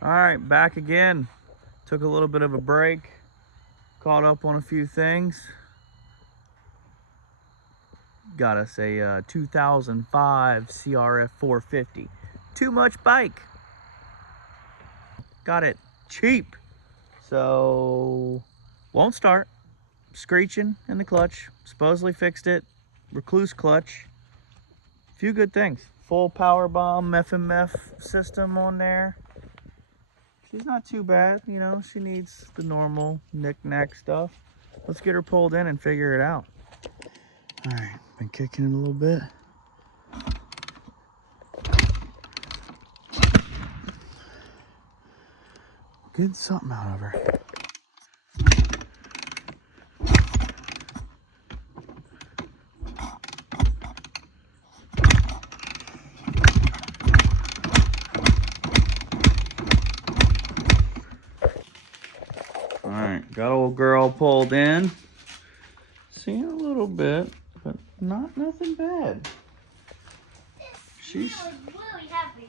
All right, back again. Took a little bit of a break, caught up on a few things. Got us a 2005 CRF 450. Too much bike. Got it cheap. So, won't start. Screeching in the clutch. Supposedly fixed it. Recluse clutch. Few good things. Full power bomb FMF system on there. She's not too bad, you know, she needs the normal knick-knack stuff. Let's get her pulled in and figure it out. All right, been kicking it a little bit. Getting something out of her. All right, got old girl pulled in. Seeing a little bit, but nothing bad. She's really heavy.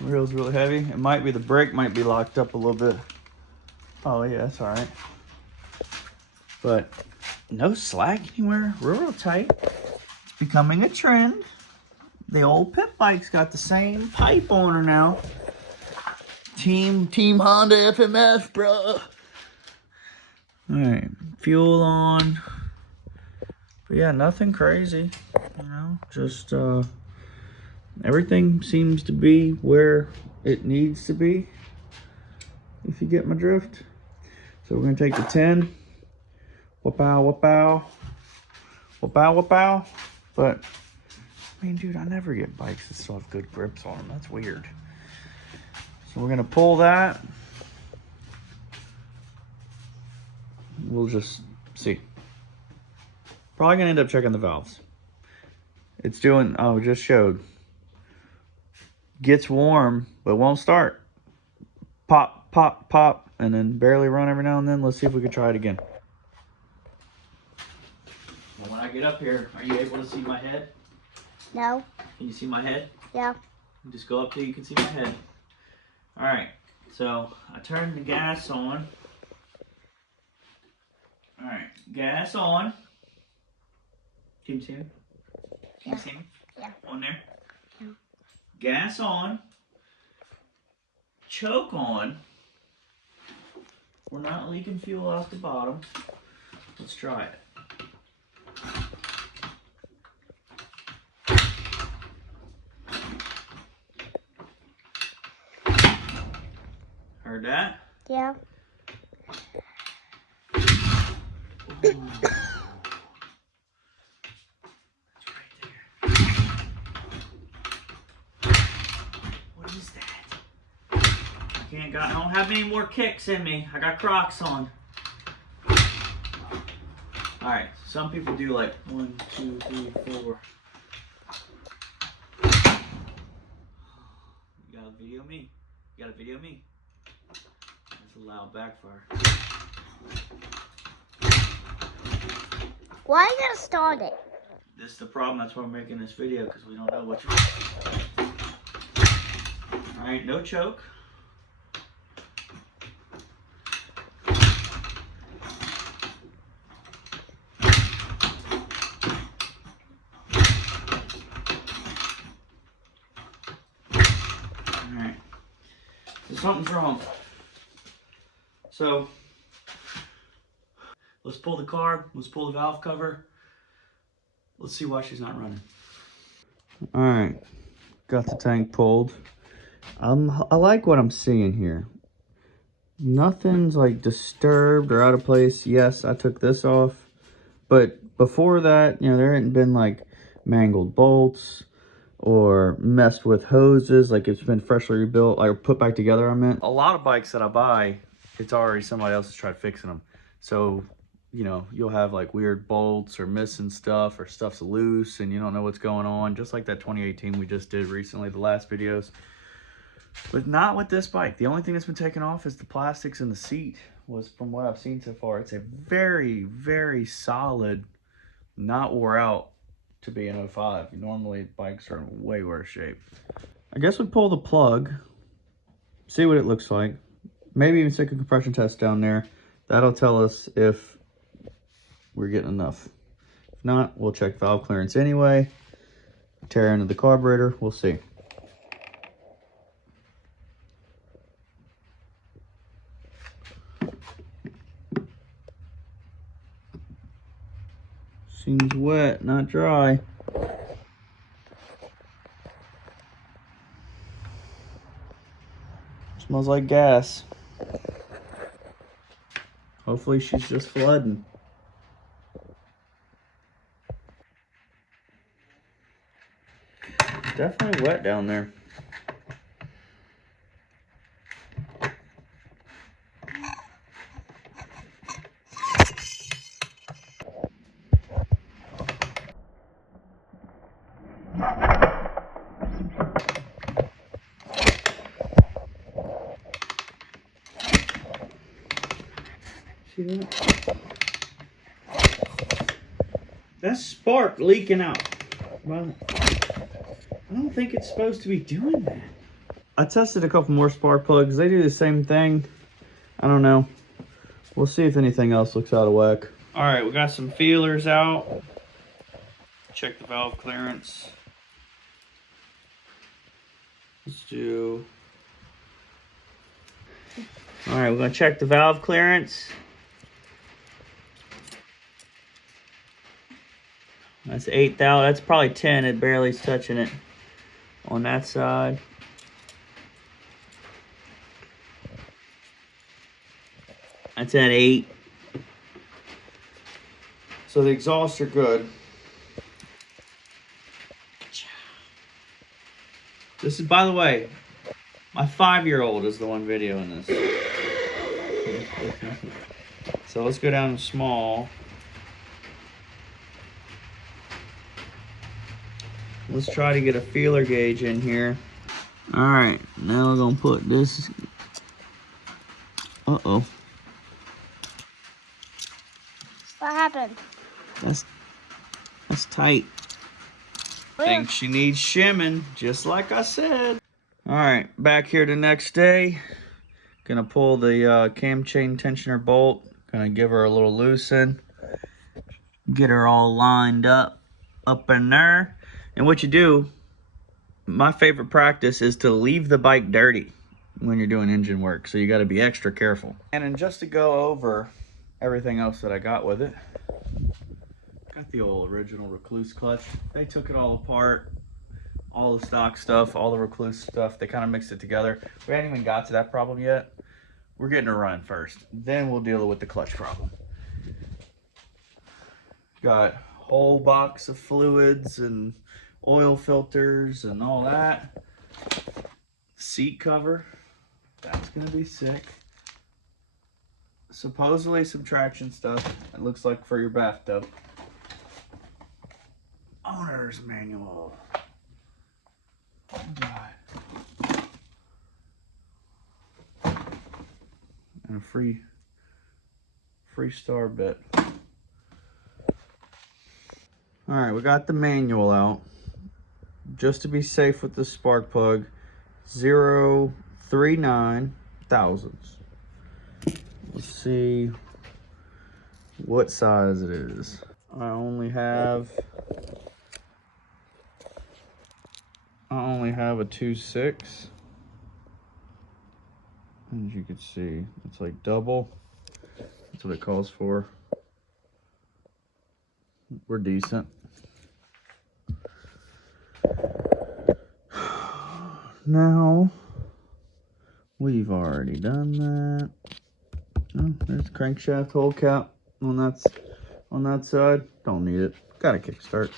Reel's really heavy. It might be the brake might be locked up a little bit. Oh yeah, that's all right. But no slack anywhere. Real tight. It's becoming a trend. The old pit bike's got the same pipe on her now. Team Honda FMF, bro. All right, fuel on. But yeah, nothing crazy. You know, just everything seems to be where it needs to be. If you get my drift. So we're gonna take the 10. Whoop-ow, whoop-ow. Whoop-ow, whoop-ow. But I mean, dude, I never get bikes that still have good grips on them. That's weird. So we're gonna pull that. We'll just see. Probably gonna end up checking the valves. It's doing, oh, just showed. Gets warm, but won't start. Pop, pop, pop, and then barely run every now and then. Let's see if we can try it again. Well, when I get up here, are you able to see my head? No. Can you see my head? Yeah. Just go up till you can see my head. All right, so I turned the gas on. All right, gas on. Can you see me? Can you see me? Yeah. On there? Yeah. Gas on. Choke on. We're not leaking fuel off the bottom. Let's try it. Heard that? Yeah. Ooh. What is that? I don't have any more kicks in me. I got Crocs on. All right, some people do like 1, 2, 3, 4. You gotta video me. You gotta video me. That's a loud backfire. Why you gotta start it? This is the problem. That's why we're making this video, because we don't know what you're. All right, no choke. All right. So something's wrong. So let's pull the carb. Let's pull the valve cover. Let's see why she's not running. All right, got the tank pulled. I like what I'm seeing here. Nothing's like disturbed or out of place. Yes, I took this off, but before that, you know, there hadn't been like mangled bolts or messed with hoses, like it's been freshly rebuilt or put back together. I meant a lot of bikes that I buy, it's already somebody else has tried fixing them. So, you know, you'll have like weird bolts or missing stuff or stuff's loose and you don't know what's going on. Just like that 2018 we just did recently, the last videos. But not with this bike. The only thing that's been taken off is the plastics in the seat. Was from what I've seen so far. It's a very, very solid, not wore out to be an 05. Normally bikes are in way worse shape. I guess we pull the plug. see what it looks like. Maybe even stick a compression test down there. That'll tell us if we're getting enough. If not, we'll check valve clearance anyway. Tear into the carburetor, we'll see. Seems wet, not dry. Smells like gas. Hopefully she's just flooding. Definitely wet down there. See that? That's spark leaking out. Well, I don't think it's supposed to be doing that. I tested a couple more spark plugs. They do the same thing. I don't know. We'll see if anything else looks out of whack. All right, we got some feelers out. Check the valve clearance. Let's do... All right, we're gonna check the valve clearance. That's 8,000. That's probably 10. It barely is touching it on that side. That's at 8. So the exhausts are good. This is, by the way, my 5-year-old is the one videoing this. So let's go down to small. Let's try to get a feeler gauge in here. All right, now we're gonna put this. Uh-oh. What happened? That's tight. I think she needs shimming, just like I said. All right, back here the next day. Gonna pull the cam chain tensioner bolt. Gonna give her a little loosen. Get her all lined up in there. And what you do, my favorite practice is to leave the bike dirty when you're doing engine work. So you gotta be extra careful. And then just to go over everything else that I got with it, got the old original Recluse clutch. They took it all apart, all the stock stuff, all the Recluse stuff. They kind of mixed it together. We haven't even got to that problem yet. We're getting her running first. Then we'll deal with the clutch problem. Got a whole box of fluids and oil filters and all that. Seat cover. That's gonna be sick. Supposedly some traction stuff. It looks like for your bathtub. Owner's manual. Oh God. And a free star bit. All right, we got the manual out. Just to be safe with the spark plug, 0.39 thousandths. Let's see what size it is. I only have a 2.6. As you can see, it's like double. That's what it calls for. We're decent. Now, we've already done that. Oh, there's the crankshaft hole cap on that side. Don't need it. Got a kickstart.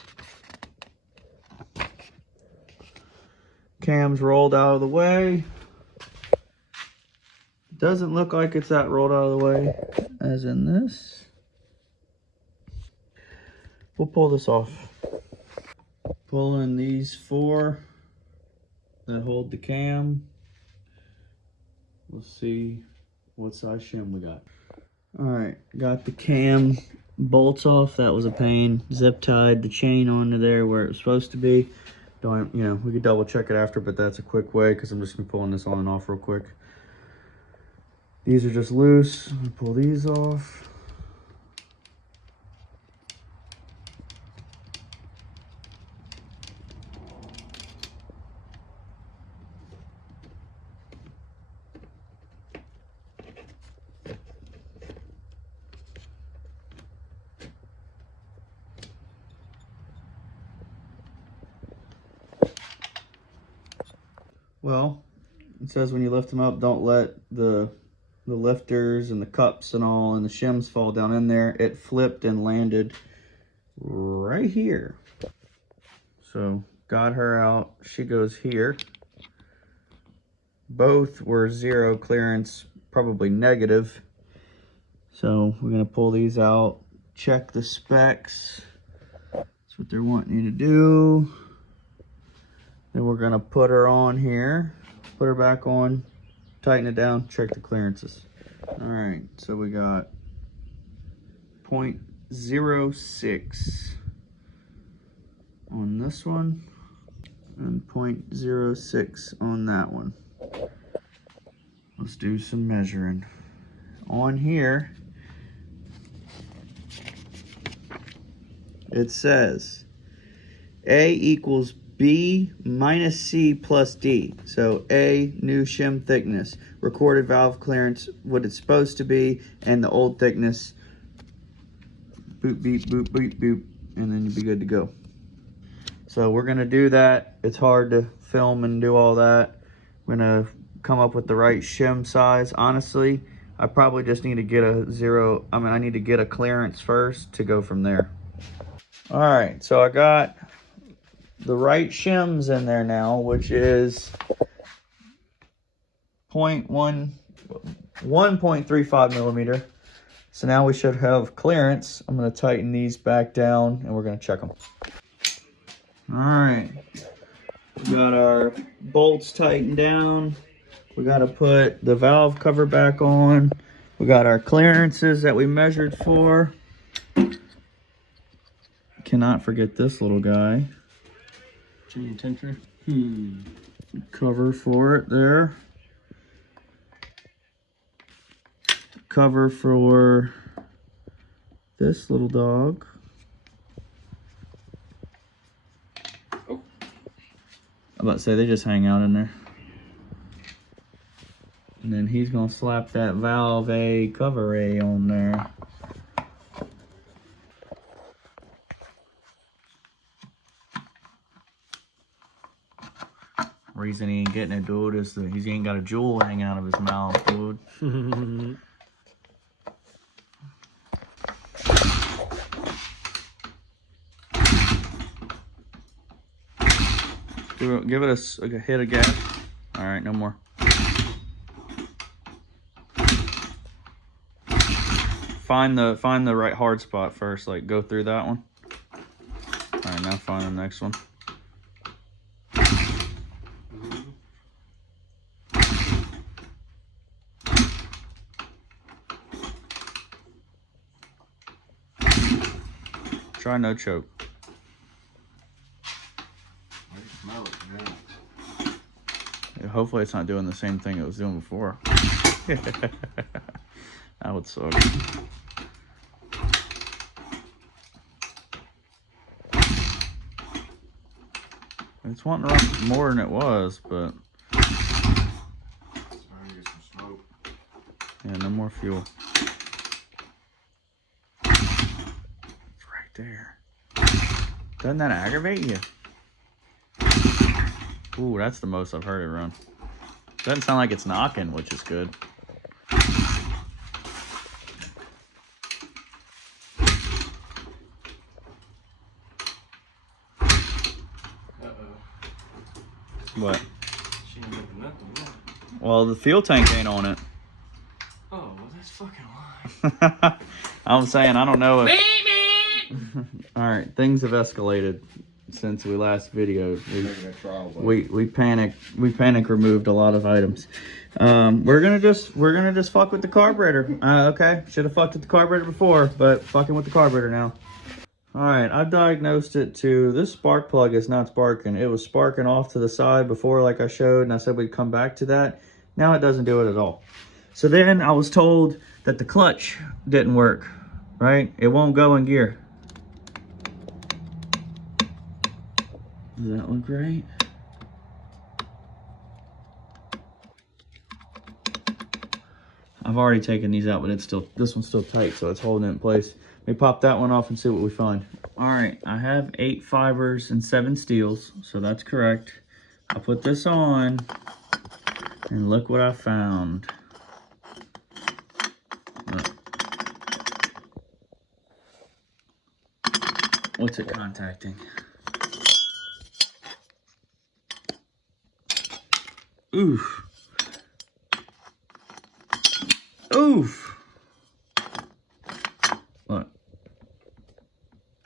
Cam's rolled out of the way. Doesn't look like it's that rolled out of the way as in this. We'll pull this off. Pull in these 4 that hold the cam. We'll see what size shim we got. All right, got the cam bolts off. That was a pain. Zip tied the chain onto there where it was supposed to be. Don't, you know, we could double check it after, but that's a quick way because I'm just gonna be pulling this on and off real quick. These are just loose. I'm gonna pull these off. Well, it says when you lift them up, don't let the lifters and the cups and all and the shims fall down in there. It flipped and landed right here. So got her out. She goes here. Both were 0 clearance, probably negative. So we're gonna pull these out, check the specs. That's what they're wanting you to do. Then we're gonna put her on here, put her back on, tighten it down, check the clearances. All right, so we got 0.06 on this one and 0.06 on that one. Let's do some measuring. On here, it says A equals B minus C plus D. So A, new shim thickness, recorded valve clearance, what it's supposed to be, and the old thickness, boop, beep, boop, boop, boop, and then you'll be good to go. So we're gonna do that. It's hard to film and do all that. I'm gonna come up with the right shim size. Honestly, I probably just need to get I need to get a clearance first to go from there. All right, so I got the right shims in there now, which is 1.35 millimeter. So now we should have clearance. I'm gonna tighten these back down and we're gonna check them. All right, we got our bolts tightened down. We gotta put the valve cover back on. We got our clearances that we measured for. Cannot forget this little guy. Chain tensioner. Cover for it there. Cover for this little dog. Oh. I'm about to say they just hang out in there. And then he's gonna slap that valve A cover A on there. Reason he ain't getting it, dude, is that he ain't got a jewel hanging out of his mouth, dude. Give it a hit of gas. All right, no more. Find the right hard spot first. Like go through that one. All right, now find the next one. Try no choke. I can smell it now. Yeah, hopefully it's not doing the same thing it was doing before. That would suck. It's wanting to run more than it was, but Trying to get some smoke. yeah, no more fuel. It's right there. Doesn't that aggravate you? Ooh, that's the most I've heard it run. Doesn't sound like it's knocking, which is good. What? She ain't looking nothing yet. Well, the fuel tank ain't on it. Oh, well, that's fucking lying. I'm saying, I don't know if... Alright, things have escalated since we last videoed. We panic removed a lot of items. We're gonna just fuck with the carburetor. Okay, should have fucked with the carburetor before, but fucking with the carburetor now. Alright, I've diagnosed it to this spark plug is not sparking. It was sparking off to the side before, like I showed, and I said we'd come back to that. Now it doesn't do it at all. So then I was told that the clutch didn't work, right? It won't go in gear. Does that look right? I've already taken these out, but it's still, this one's still tight, so it's holding it in place. Let me pop that one off and see what we find. All right, I have 8 fibers and 7 steels, so that's correct. I put this on, and look what I found. Look. What's it contacting? Oof. Oof. Look.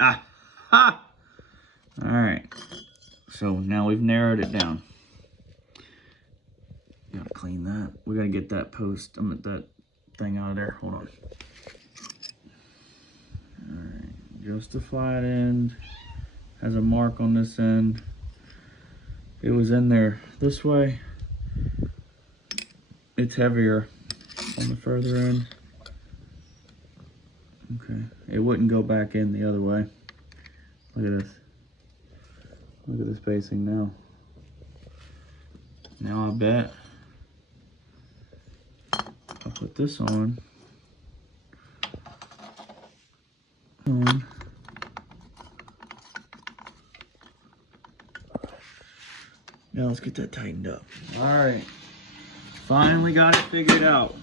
Ah. Ha. All right. So now we've narrowed it down. Gotta clean that. We gotta get that post, that thing out of there. Hold on. All right. Just a flat end. Has a mark on this end. It was in there this way. It's heavier on the further end. Okay, it wouldn't go back in the other way. Look at this. Look at the spacing now. Now I bet I'll put this on. Now let's get that tightened up. All right. Finally got it figured out.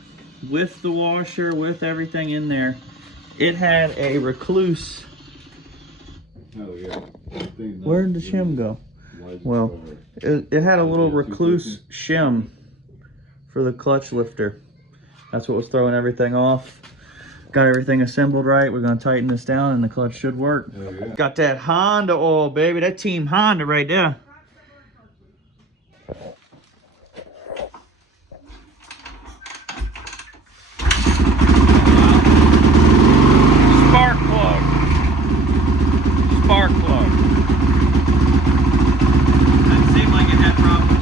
With the washer, with everything in there, it had a recluse. Oh yeah. Where did the shim go? Well, it had a little recluse shim for the clutch lifter. That's what was throwing everything off. Got everything assembled right. We're gonna tighten this down and the clutch should work. Oh, yeah. Got that Honda oil, baby. That Team Honda right there. Spark plug. Spark plug. Doesn't seem like it had problems.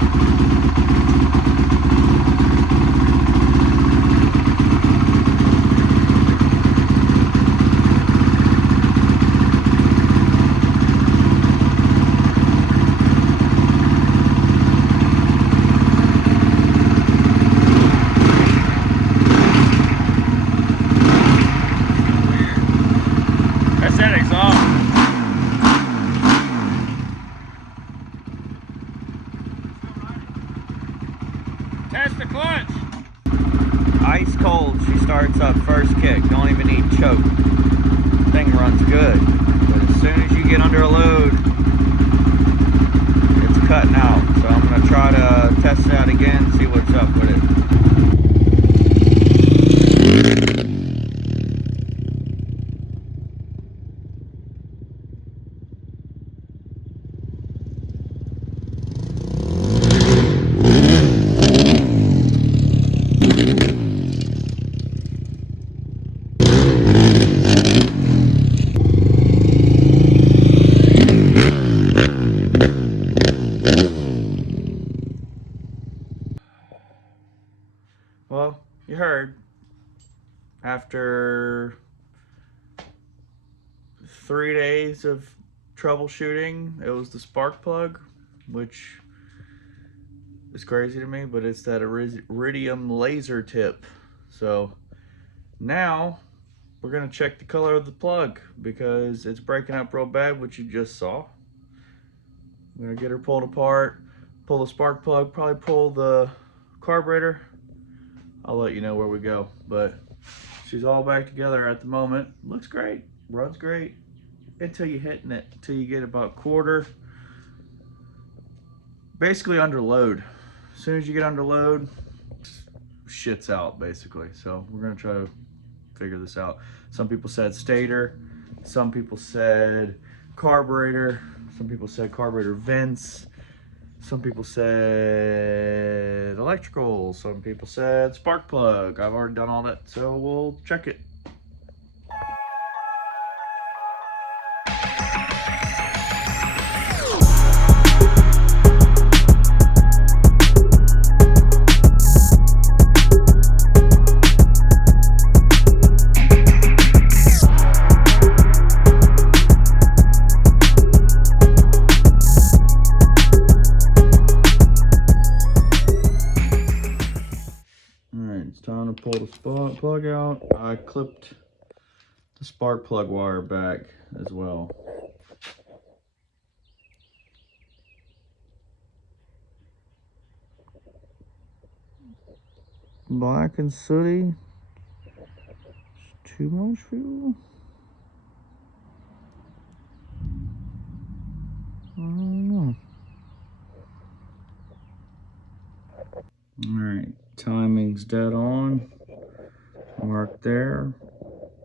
That's that exhaust. Test the clutch. Ice cold. She starts up first kick. Don't even need choke. Thing runs good. But as soon as you get under a load, it's cutting out. So I'm going to try to test it out again, see what's up with it. Well, you heard. After 3 days of troubleshooting, it was the spark plug, which is crazy to me, but it's that iridium laser tip. So now we're gonna check the color of the plug because it's breaking up real bad, which you just saw. I'm gonna get her pulled apart, pull the spark plug, probably pull the carburetor. I'll let you know where we go, but she's all back together at the moment. Looks great, runs great until you hitting it, until you get about quarter, basically under load. As soon as you get under load, shit's out basically. So we're gonna try to figure this out. Some people said stator, some people said carburetor, some people said carburetor vents, some people said electrical, some people said spark plug. I've already done all that, so we'll check it. it's time to pull the plug out. I clipped the spark plug wire back as well. Black and sooty. Too much fuel? I don't know. Alright, timing's dead on. Mark there.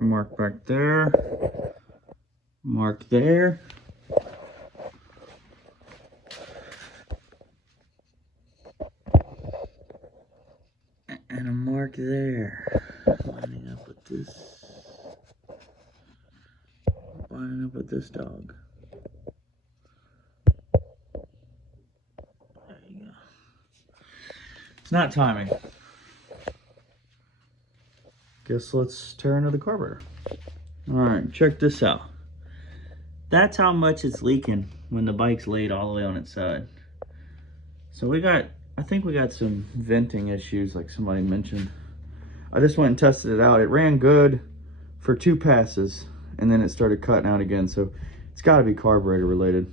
Mark back there. Mark there. And a mark there. Lining up with this. Lining up with this dog. There you go. It's not timing. Guess let's tear into the carburetor. Alright, check this out. That's how much it's leaking when the bike's laid all the way on its side. So I think we got some venting issues like somebody mentioned. I just went and tested it out. It ran good for 2 passes and then it started cutting out again. So it's gotta be carburetor related.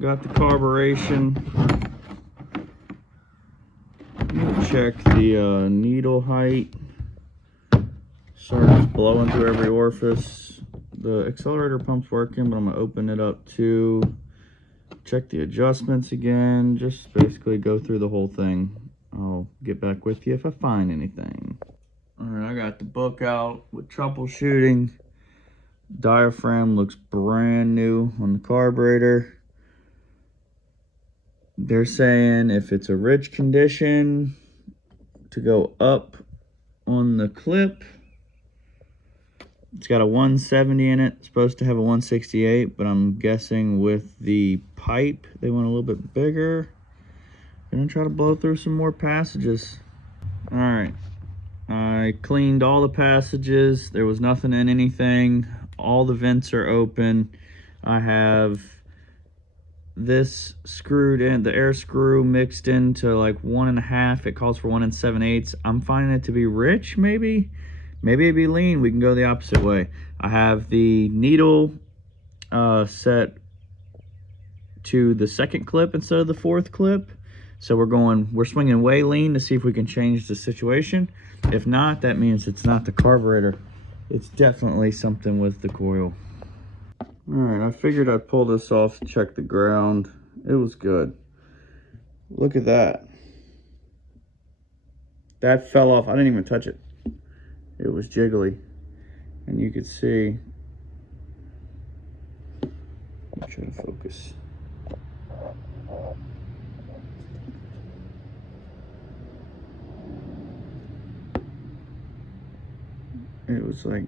Got the carburation. Check the needle height. Starts blowing through every orifice. The accelerator pump's working, but I'm gonna open it up too. Check the adjustments again. Just basically go through the whole thing. I'll get back with you if I find anything. Alright, I got the book out with troubleshooting. Diaphragm looks brand new on the carburetor. They're saying if it's a ridge condition to go up on the clip. It's got a 170 in it. It's supposed to have a 168, but I'm guessing with the pipe, they went a little bit bigger. Gonna try to blow through some more passages. All right, I cleaned all the passages. There was nothing in anything. All the vents are open. I have this screwed in, the air screw mixed into like 1.5. It calls for 1 7/8. I'm finding it to be rich, maybe it'd be lean. We can go the opposite way. I have the needle set to the 2nd clip instead of the 4th clip. So we're swinging way lean to see if we can change the situation. If not, that means it's not the carburetor. It's definitely something with the coil. Alright, I figured I'd pull this off, check the ground. It was good. Look at that. That fell off. I didn't even touch it. It was jiggly. And you could see. Let me try to focus. It was like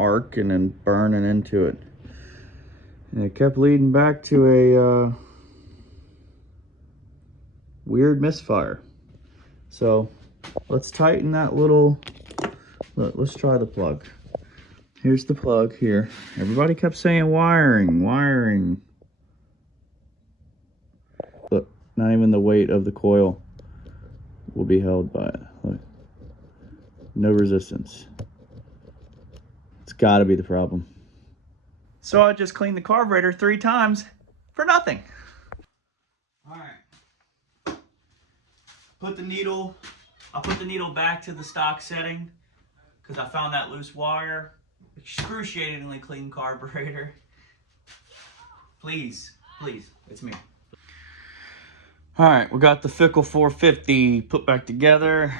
arcing and burning into it. And it kept leading back to a weird misfire. So let's tighten that little, look, let's try the plug. Here's the plug here. Everybody kept saying wiring. Look, not even the weight of the coil will be held by it. Look, no resistance. It's gotta be the problem. So I just cleaned the carburetor 3 times for nothing. All right. I put the needle back to the stock setting because I found that loose wire. Excruciatingly clean carburetor. Please, it's me. All right, we got the Fickle 450 put back together.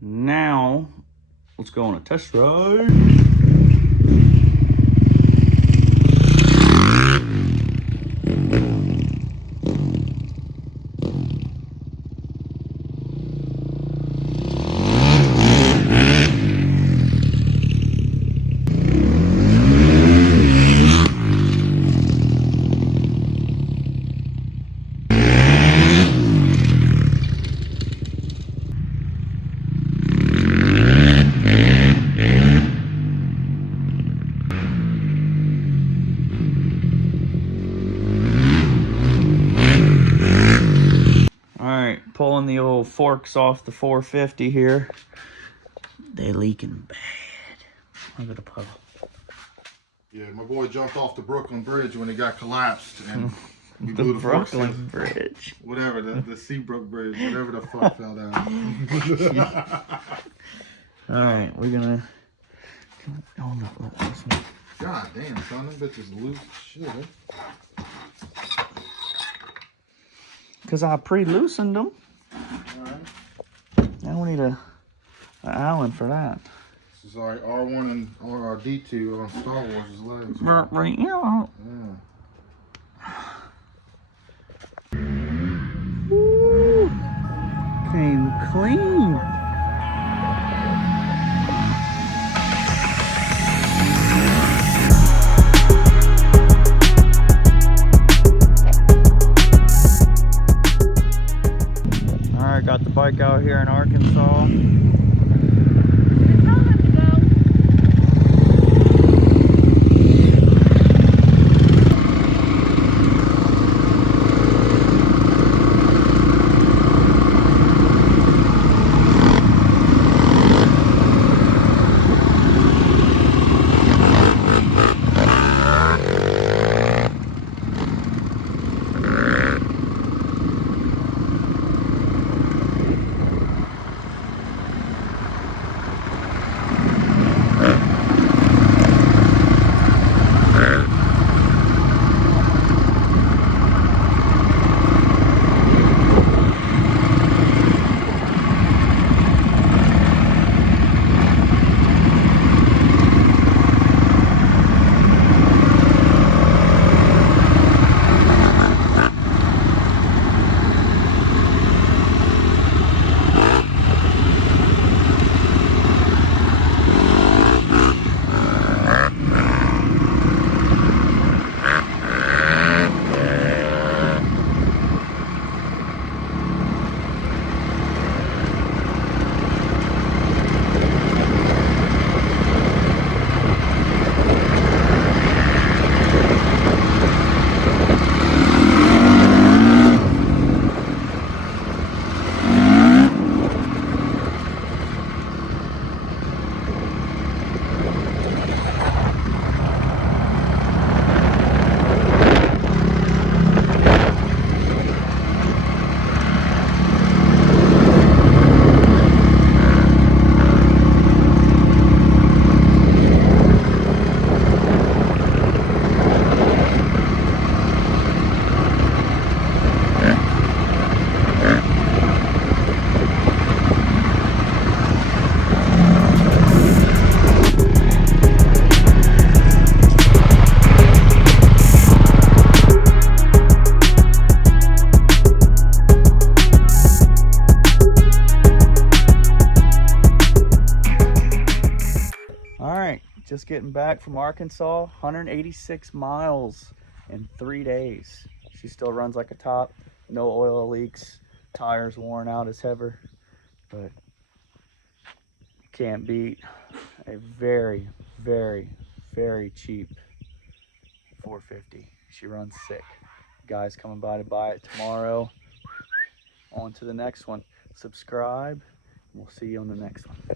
Now, let's go on a test ride. right, pulling the old forks off the 450 here. They're leaking bad. Look at the puddle. Yeah, my boy jumped off the Brooklyn Bridge when it got collapsed, and we The blew the forks in. Brooklyn Bridge. Whatever, the Seabrook Bridge, whatever the fuck fell down. All right, we're gonna. Oh no, this one. God damn, son, them bitches loose as shit, eh? Cause I pre-loosened them. Alright. Now we need a Allen for that. This is our R1 and our D2 on Star Wars' legs. Right, Yeah. Woo. Came clean. All right, got the bike out here in Arkansas. Just getting back from Arkansas, 186 miles in 3 days. She still runs like a top, no oil leaks, tires worn out as ever, but can't beat a very, very, very cheap 450. She runs sick. Guys coming by to buy it tomorrow. On to the next one. Subscribe, and we'll see you on the next one.